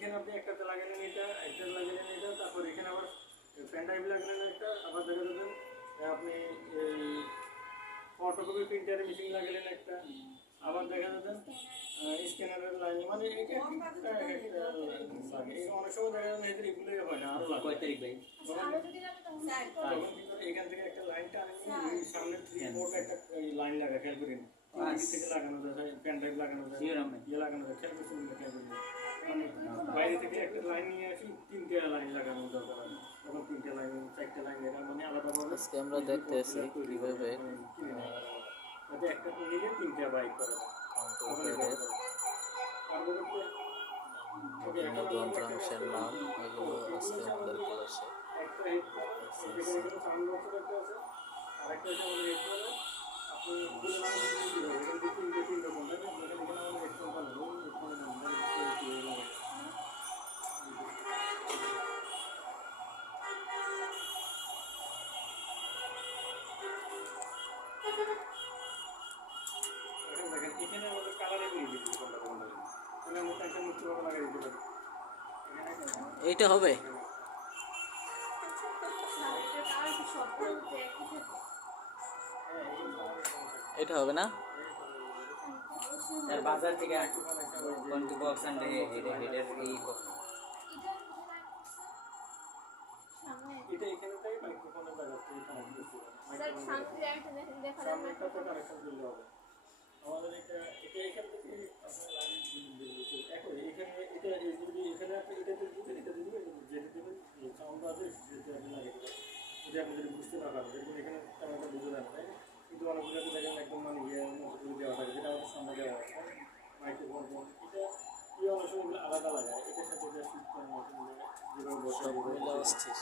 এখানে আপনি একটাতে লাগালেন এটা, একটা লাগালেন এটা, তারপর এখানে আবার পেন ড্রাইভ লাগালেন একটা, আবার দেখা যাবেন আপনি এই ফটোকপি প্রিন্টারের মেশিন লাগালেন একটা, আবার দেখা যাবেন স্ক্যানারের লাইন, মানে এটা একটা লাগে। অনেক সময় দেখা যাবে এদের এগুলোই হয় না, আরো লাগে। কয় তারিখ ভাই? এখান থেকে একটা লাইন টানে সামনে 3 বোর্ড একটা লাইন লাগা, খেয়াল করেন থেকে লাগানো যায়, পেন ড্রাইভ লাগানো যায়, ইয়ে লাগানো যায়, খেয়াল করছেন খেয়াল করেন। বাইরে থেকে একটা লাইন নিয়ে আসি, 3টে লাইন লাগানো দরকার হয়, তখন 3টে লাইন 4টে লাইন এরা মানে আলাদাভাবে আজকে আমরা দেখতেছি কিভাবে একটা নিলে 3টে বাইক করা যায়। বিভিন্ন যন্ত্রাংশের নাম এগুলো আজকে আমাদের ক্লাসে এখানে আমাদের কালারে এইটা হবে। এটা হবে না স্যার বাজার থেকে কোনটি বক্স আনতে হেডের এই এটা এখানে তাই মাইক্রোফোনের জায়গাতে কানেক্ট করতে হবে। স্যার সামনে একটা দেখেন দেখালেন না তো কানেকশন দিলে হবে। আমাদের এটা এখান থেকে আপনার লাইন একই এখানে এটা যদি এখানে আপনি এটা দিবেন যেটা দিবেন এই সাউন্ড আছে সেটা আপনি লাগিয়ে দিবেন। যদি আপনি যদি বুঝতে না পারেন দেখুন এখানে তেমন বুঝে যাবে তাই না, কিন্তু অনেকগুলোতে দেখেন একদম মানে ইয়ে দেওয়া থাকে, যেটা আমাদের সামনে দেওয়া আছে মাইক্রোফোন, এটা এই অংশগুলো আলাদা লাগায়, এটার সাথে এটা ফিট করার মতো যেভাবে বসে সব মিলে অস্থির।